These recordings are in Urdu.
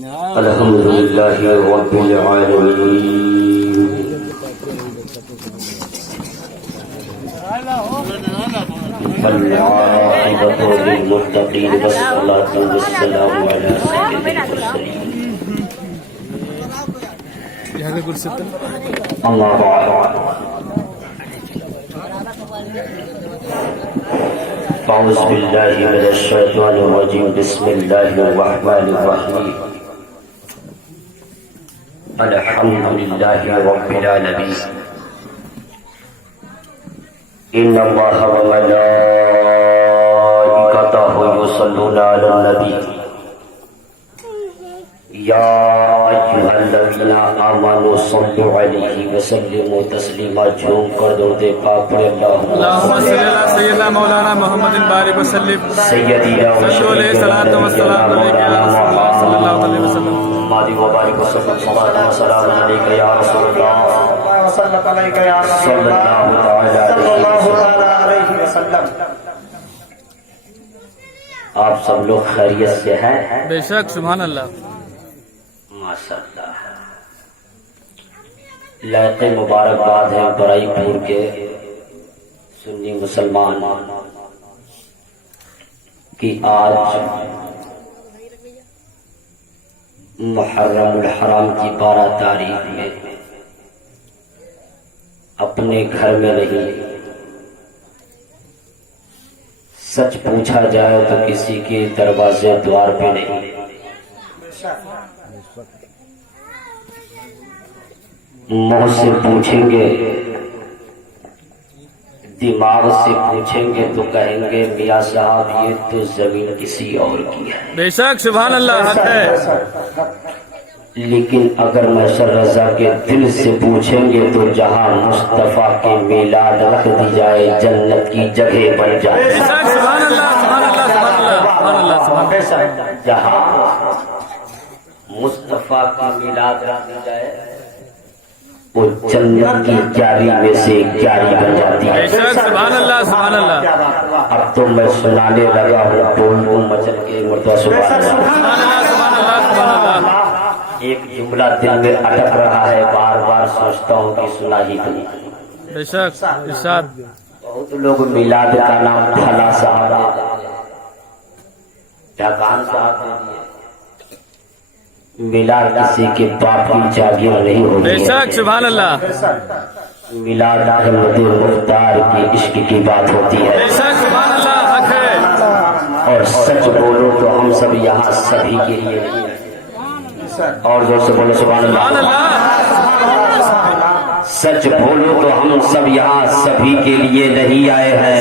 الحمد لله رب العالمين والعاقبة للمتقين والصلاة والسلام على سيد المرسلين أما بعد أعوذ بالله من الشيطان الرجيم بسم الله الرحمن الرحيم الحمد لله رب العالمين إن الله وملائكته يصلون على النبي يا أيها الذين آمنوا صلوا عليه وسلموا تسليما جھوم کر درود پاک پڑھ اللهم صل على سيدنا مولانا محمد بارك وسلم سيدنا وعليه الصلاة والسلام عليك يا رسول الله صلى الله عليه وسلم محمد وبارك وسلم صلاة وسلام عليك يا رسول الله صلى الله عليه وسلم. آپ سب لوگ خیریت سے ہیں؟ بے شک سبحان اللہ. ماشاءاللہ. لائق مبارکباد ہے برائی پور کے سنی مسلمان کی آج محرم الحرام کی 12 تاریخ میں اپنے گھر میں نہیں، سچ پوچھا جائے تو کسی کے دروازے دوار پہ نہیں، منہ سے پوچھیں گے، دماغ سے پوچھیں گے تو کہیں گے میاں صاحب یہ تو زمین کسی اور کی ہے. بے شک سبحان اللہ حق ہے. لیکن اگر محشر رضا کے دل سے پوچھیں گے تو جہاں مصطفیٰ کے میلاد رکھ دی جائے جنت کی جگہ بن جائے. بے شک سبحان اللہ سبحان اللہ سبحان اللہ سبحان اللہ سبحان اللہ. جہاں مصطفیٰ کا میلاد رکھ دی جائے وہ جنت کی کیاری میں سے کیاری بن جاتی ہے. بے شک سبحان اللہ سبحان اللہ. اب تو میں سنانے لگا ہوں ٹول کو مچل کے مردہ سبحان اللہ سبحان اللہ سبحان اللہ سبحان اللہ. ایک جملہ دل میں اٹک رہا ہے، بار بار سوچتا ہوں کہ سنا ہی نہیں. بے شک ارشاد. بہت لوگ میلاد کا نام بھلا صاحب دیتے ہیں، جاگان صاحب دیتے ہیں. میلاد کسی کے باپ کی چابیاں نہیں ہوگی. بے شک سبحان اللہ. میلاد احمد مختار کی عشق کی بات ہوتی ہے. بے شک سبحان اللہ حق ہے. اور سچ بولو تو ہم سب یہاں سبھی کے لیے نہیں ہیں. اور زور سے بولو سبحان سبحان اللہ. اللہ. سچ بولو تو ہم سب یہاں سبھی کے لیے نہیں آئے ہیں،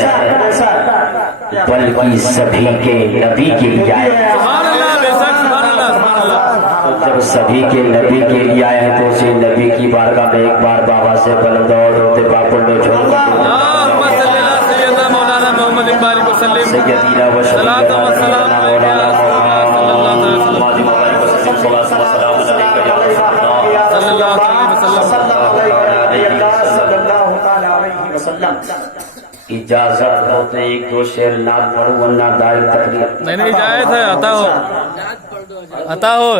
بلکہ سبھی کے نبی کے لیے آئے ہیں. سبحان اللہ. بے شک سبحان اللہ سبحان اللہ. تو جب سبھی کے نبی کے لیے آئے ہیں تو اسی نبی کی بارگاہ میں ایک بار بابا سے بلند اور روتے پاک لو چھوڑ اللهم صل على سيدنا مولانا محمد بارك وسلم سیدنا و صلاة و سلام علیک یا رسول اللہ صلی اللہ علیہ وسلم. اجازت ہو تو ایک دو شعر نعت پڑھوں ورنہ دائر تقریر. نہیں اجازت ہے. عطا ہو عطا ہو.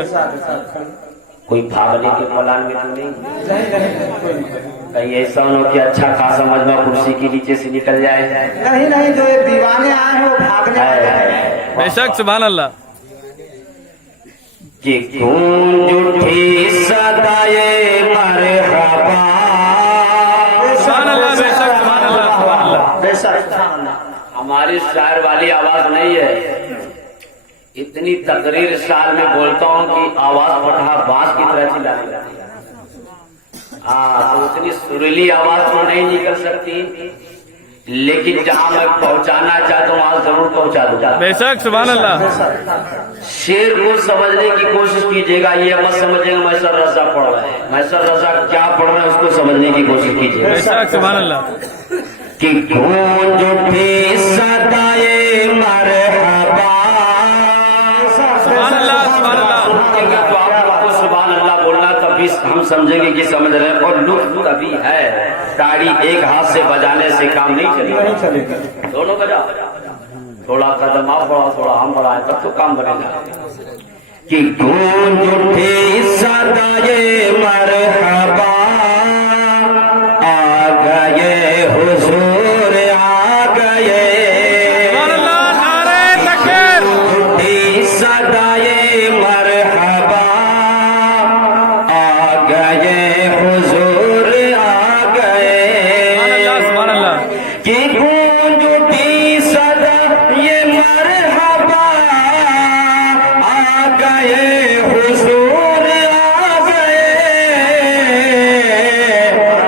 کوئی بھاگنے کے پلان میں تو نہیں؟ کہیں ایسا نہ ہو کہ اچھا خاصا مجمع کرسی کے نیچے سے نکل جائے. نہیں جو یہ دیوانے آئے ہیں وہ بھاگنے آئے ہیں. بے شک سبحان اللہ. کہ گونج اٹھی صدائے مرحبا. سبحان اللہ. بے شک سبحان اللہ سبحان اللہ. بے شک سبحان اللہ. ہماری شاعر والی آواز نہیں ہے، اتنی تقریر سال میں بولتا ہوں کہ آواز پٹھا بانس کی طرح چلانے لگتی ہے. تو اتنی سریلی آواز تو نہیں نکل سکتی، لیکن جہاں میں پہنچانا چاہتا ہوں وہاں ضرور پہنچا دوں گا. بے شک سبحان اللہ. شعر کو سمجھنے کی کوشش کیجیے گا، یہ مت سمجھے گا محسر رضا پڑھ رہے ہیں. محسر رضا کیا پڑھ رہے ہیں اس کو سمجھنے کی کوشش کیجیے. بے شک سبحان اللہ. کہ گونج اٹھی صدائے مرحبا. سبحان اللہ سبحان اللہ. تو آپ کو سبحان اللہ بولنا تبھی ہم سمجھیں گے کہ سمجھ رہے ہیں. اور لطف تبھی ہے، تاڑی ایک ہاتھ سے بجانے سے کام نہیں چلے گا. دونوں بجا، تھوڑا قدم آپ بڑھا تھوڑا ہم بڑھائیں تب تو کام بنے گا. کہ گونج اٹھی صدائے مرحبا آ گئے حضور آ گئے سبحان اللہ نعرہ تکبیر اٹھی صدائے مرحبا آ گئے حضور آ گئے سبحان اللہ کہ گونج اٹھی صدائے مرحبا آ گئے حضور آ گئے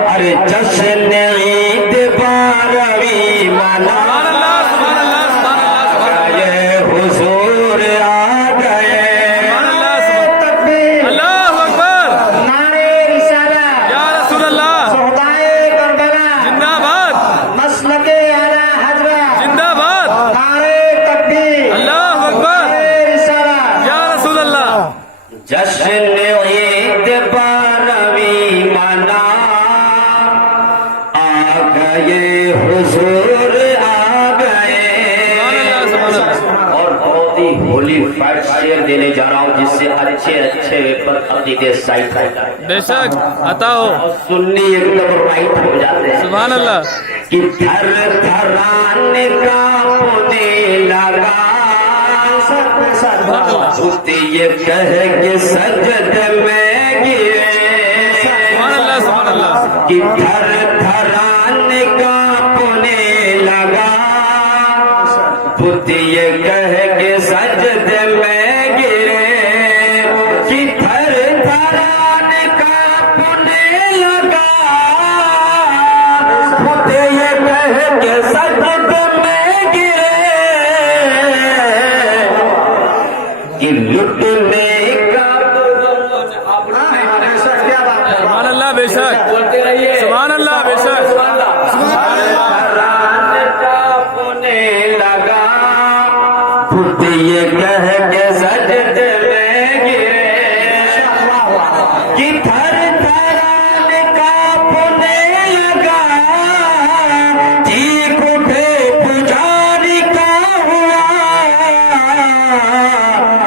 ارے جشن عید بارہویں منا سبحان اللہ سبحان اللہ سبحان اللہ گئے حضور آ گئے سبحان اللہ سبحان تکبیر اللہ اکبر نعرے رسالت یا رسول اللہ شہدائے کربلا زندہ باد مسلک اعلی حضرت زندہ باد نعرے تکبیر اللہ اکبر نعرے رسالت یا رسول اللہ جشن عید بارہویں منا آ گئے حضور آ گئے سبحان اللہ اور بہت ہی ہولی فائٹ شیئر دینے جا رہا ہوں جس سے اچھے اچھے پر عقیدے سائٹ ہوتا ہے بے شک عطا ہو اور سنی ایک دم رائٹ ہو جاتے ہیں سبحان اللہ کہ تھر تھرانے کا ہونے لگا ہوتی یہ کہہ کے سجد میں گرے سبحان اللہ سبحان اللہ کہ تھر تھرانے کا ہونے لگا ہوتی یہ کہہ کے سجد میں گرے کہ تھر تھرانے کا ہونے لگا ہوتی یہ کہہ کے سجد میں گرے کہ لٹنے کا سبحان اللہ بے شک سبحان اللہ بے شک ہونے لگا خود یہ کہہ کے سجد میں گرے کہ تھر تھرانے کا ہونے لگا چیخ اٹھے پجاری کا ہوا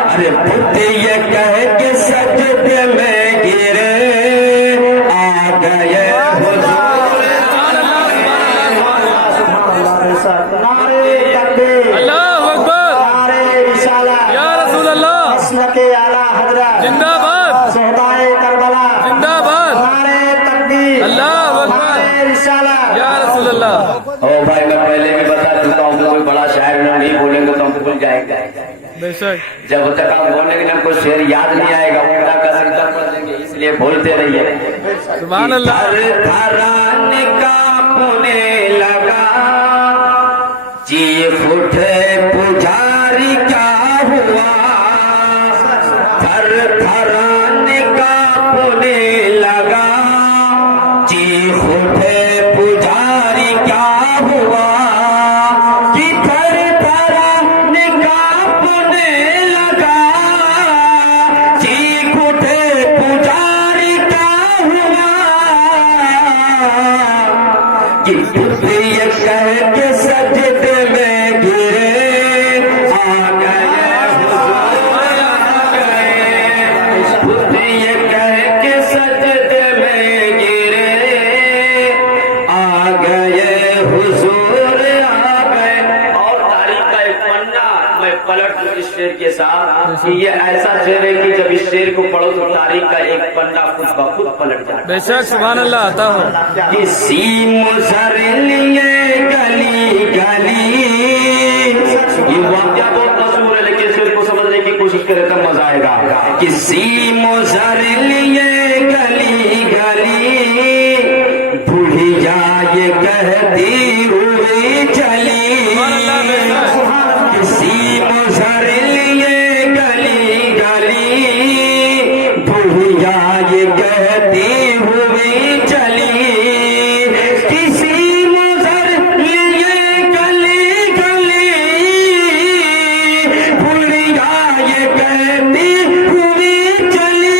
ارے خود یہ کہہ کے سجد میں گرے آ گئے نعرے تکبیر اللہ اکبر نعرے رسالت یا رسول اللہ مسلک اعلی حضرت زندہ باد شہدائے کربلا زندہ باد نعرے تکبیر اللہ اکبر نعرے رسالت یا رسول اللہ او بھائی میں پہلے بھی بتا چکا ہوں کہ کوئی بڑا شاعر نہیں بولیں گے تو ہم بھول جائیں گے بے شک جب تک ہم بولیں گے نا کوئی شعر یاد نہیں آئے گا وہ کیا کر سکتا پڑھ دیں گے اس لیے بولتے رہیے سبحان اللہ تھرانے کا ہونے لگا چیخ اٹھے پجاری کیا ہوا تھر تھرانے کا ہونے لگا چیخ اٹھے پجاری کیا ہوا کہ تھر تھرانے کا ہونے لگا چیخ اٹھے پجاری کیا ہوا کہ خود یہ کہہ کے سجد میں گرے آ گئے حضور آ گئے خود یہ کہہ کے سجد میں گرے آ گئے حضور آ گئے اور تاریخ کا ایک پنہ میں پلٹ دوں اس شعر کے ساتھ کہ یہ ایسا شعر ہے کہ جب اس شعر کو پڑھو تو تاریخ کا ایک پنہ خود بخود پلٹ جاتا ہے بے شک سبحان اللہ عطا ہو کسی مظہر لیے گلی گلی یہ واقعہ بہت مشہور ہے لیکن اس کو سمجھنے کی کوشش کرے تو مزہ آئے گا کسی مظہر لیے گلی گلی بڑھیا یہ کہتی ہوئی چلی کسی مظہر لیے گلی گلی بڑھیا یہ کہتی ہوئی چلی کسی مظہر لیے گلی گلی بڑھیا یہ کہتی ہوئی چلی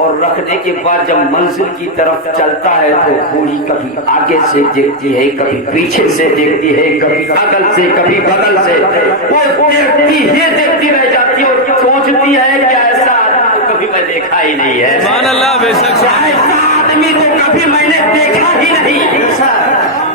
اور رکھنے کے بعد جب منزل کی طرف چلتا ہے تو بوڑھی کبھی آگے سے دیکھتی ہے، کبھی پیچھے سے دیکھتی ہے، کبھی اگل سے کبھی بغل سے، وہ دیکھتی رہ جاتی ہے اور سوچتی ہے کہ ایسا آدمی تو کبھی میں دیکھا ہی نہیں ہے، سبحان اللہ، بے شک ایسا آدمی تو کبھی میں نے دیکھا ہی نہیں۔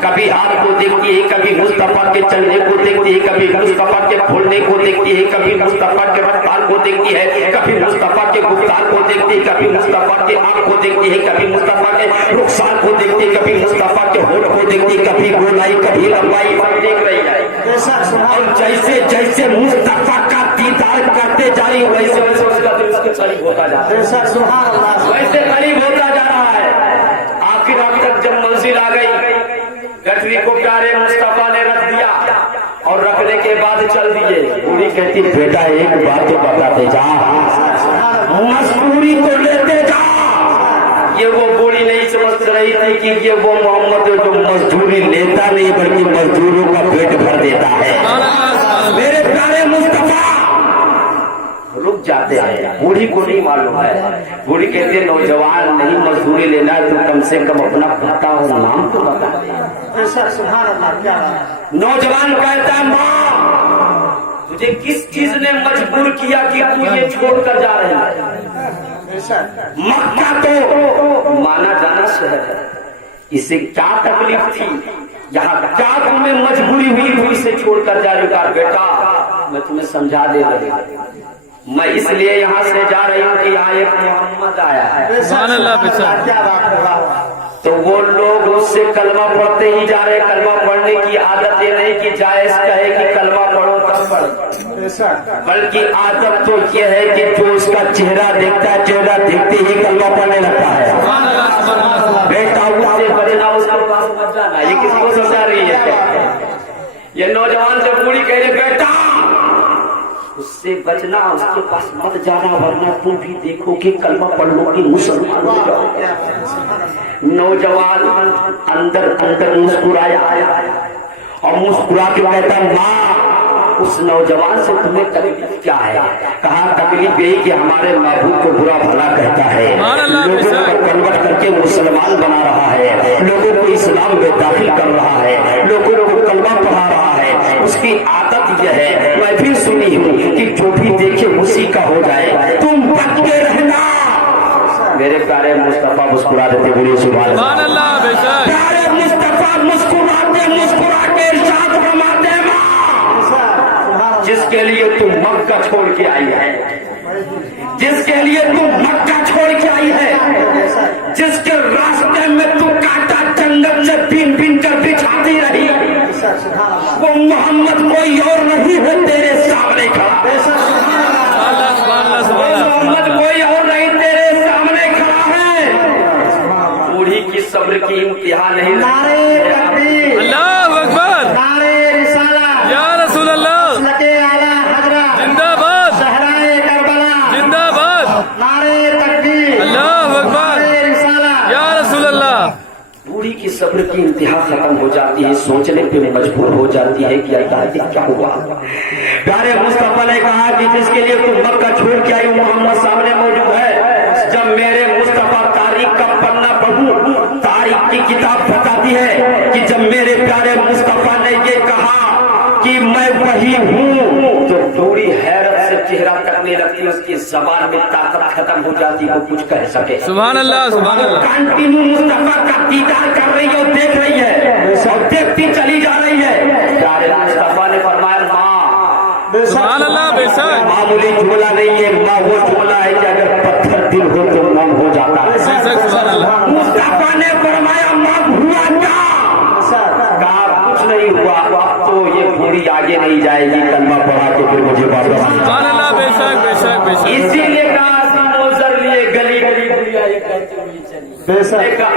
کبھی آپ کو دیکھتی ہے، کبھی مصطفیٰ کے چلنے کو دیکھتی ہے، کبھی مصطفیٰ کے پھولنے کو دیکھتی ہے، کبھی مصطفیٰ کے رفتار کو دیکھتی ہے، کبھی مصطفیٰ کے گفتار کو دیکھتی ہے، کبھی مصطفیٰ کے آنکھ کو دیکھتی ہے، کبھی مصطفیٰ کے رخسار کو دیکھتی ہے، کبھی مصطفیٰ کے ہونٹ کو دیکھتی ہے، کبھی گولائی کبھی لمبائی پر دیکھ رہی ہے۔ اور جیسے جیسے مصطفیٰ کا دیدار کرتے جا رہی ہے ویسے ویسے اس کا دل اس کے قریب ہوتا جا رہا ہے، ویسے قریب ہوتا جا رہا ہے۔ آخر تک جب منزل آ گئی، گٹھری کو پیارے مصطفیٰ نے رکھ دیا اور رکھنے کے بعد چل دیے۔ بوڑھی کہتی بیٹا ایک بات تو بتاتے جا، مزدوری کو لیتے جا۔ یہ وہ بوڑھی نہیں سمجھ رہی تھی کہ یہ وہ محمد جو مزدوری لیتا نہیں بلکہ مزدوروں کا پیٹ بھر دیتا ہے۔ میرے پیارے مصطفیٰ رک جاتے ہیں، بوڑھی کو نہیں معلوم ہے۔ بوڑھی کہتے ہیں نوجوان نہیں مزدوری لینا ہے تو کم سے کم اپنا پتا اور نام تو بتا دے۔ نوجوان کہتا ہے ماں تجھے کس چیز نے مجبور کیا کہ تو یہ چھوڑ کر جا رہی ہے؟ مکہ تو مانا جانا شہر ہے، اسے کیا تکلیف تھی، یہاں کیا تمہیں مجبوری ہوئی اسے چھوڑ کر جا رہی؟ کہا بیٹا میں تمہیں سمجھا دے رہی ہوں، میں اس لیے یہاں سے جا رہی ہوں کہ یہاں ایک محمد آیا ہے۔ سبحان اللہ، بے شک۔ تو وہ لوگ اس سے کلمہ پڑھتے ہی جا رہے، کلمہ پڑھنے کی عادت یہ نہیں کہ جائز کہے کہ کلمہ پڑھو تب پڑھو، بلکہ عادت تو یہ ہے کہ جو اس کا چہرہ دیکھتا ہے چہرہ دیکھتے ہی کلمہ پڑھنے لگتا ہے۔ بیٹا اس سے بچنا، اس کے پاس مت جانا، یہ کسی کو سمجھا رہی ہے؟ یہ نوجوان سے بوڑھی کہہ رہے بیٹا اس سے بچنا، اس کے پاس مت جانا ورنہ تم بھی دیکھو کہ کلمہ پڑھ لو کہ مسلمان ہو جاؤ۔ نوجوان اندر اندر مسکرایا اور مسکرا کے کہتا ماں اس نوجوان سے تمہیں تکلیف کیا ہے؟ کہا تکلیف یہی کہ ہمارے معبود کو برا بھلا کہتا ہے، لوگوں کو کنورٹ کر کے مسلمان بنا رہا ہے، لوگوں کو اسلام میں داخل کر رہا ہے، لوگوں کو کلمہ پڑھا رہا ہے، اس کی عادت یہ ہے، میں بھی سنی ہوں کہ جو بھی دیکھے اسی کا ہو جائے، تم بچ کے رہنا۔ میرے پیارے مصطفیٰ مسکرا دیتے بولیے سبحان اللہ، بے شک۔ پیارے مصطفیٰ مسکراتے مسکرا کے ارشاد فرماتے ہیں جس کے لیے تم مکہ چھوڑ کے آئی ہے، جس کے لیے تم مکہ چھوڑ کے آئی ہے، جس کے راستے میں تم کاٹا جنگل سے بین بین کر بچھاتی رہی، وہ محمد کوئی اور نہیں ہے تیرے سامنے کھڑا، محمد کوئی اور نہیں تیرے سامنے کھڑا ہے۔ بوڑھی کی صبر کی انتہا نہیں، اللہ اکبر، یا رسول اللہ، زندہ باد، زندہ باد، اللہ اکبر، یا رسول اللہ۔ بوڑھی کی صبر کی انتہا ختم ہو جاتی ہے، سوچنے پہ مجبور ہو جاتی ہے کہ اللہ کیا ہوا۔ پیارے مصطفیٰ نے کہا کہ جس کے لیے تم مکہ چھوڑ کے آئی محمد سامنے موجود ہے۔ جب میرے مصطفیٰ تاریخ کا پڑھنا پڑھوں، تاریخ کی کتاب بتاتی ہے کہ جب میرے پیارے مصطفیٰ نے یہ کہا کہ میں وہی ہوں تو تھوڑی حیرت سے چہرہ کرنے لگتی، اس کی زبان میں طاقت ختم ہو جاتی، وہ کچھ کہہ سکے۔ سبحان اللہ، سبحان اللہ۔ کنٹینیو مصطفیٰ کا دیدار کر رہی ہے اور دیکھ رہی ہے اور دیکھتی چلی جا رہی ہے۔ پیارے مصطفیٰ نے فرمایا ماں سبحان اللہ، بے شک۔ معمولی جملہ نہیں ہے، ماں وہ جملہ ہے کہ اگر پتھر دل ہو تو موم ہو جاتا ہے۔ سبحان اللہ۔ مصطفیٰ نے فرمایا ماں ہوا کیا؟ کہا کچھ نہیں ہوا، اب تو یہ بوڑھی آگے نہیں جائے گی، کلمہ پڑھا کے پھر مجھے واپس۔ سبحان اللہ، بے شک، بے شک، بے شک۔ اسی لیے کہا موزر لیے گلی گلی بوڑھی آئی کہتے ہوئی چلی،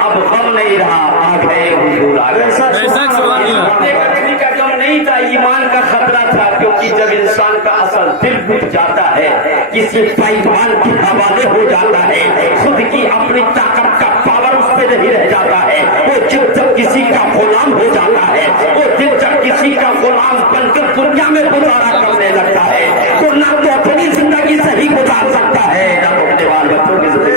اب غم نہیں رہا، آ گئے حضور آ گئے۔ بے شک، سبحان اللہ۔ گٹھری کا غم نہیں تھا، ایمان کا خطرہ تھا، کیونکہ جب انسان کا اصل دل ٹوٹ جاتا ہے، کسی پہلوان کے حوالے ہو جاتا ہے، خود کی اپنی طاقت کا پاور اس پہ نہیں رہ جاتا ہے، وہ جب کسی کا غلام ہو جاتا ہے، وہ دل جب کسی کا غلام بن کر دنیا میں گزارا کرنے لگتا ہے تو نہ تو اپنی زندگی صحیح گزار سکتا ہے، نہ اپنے بال بچوں کی زندگی۔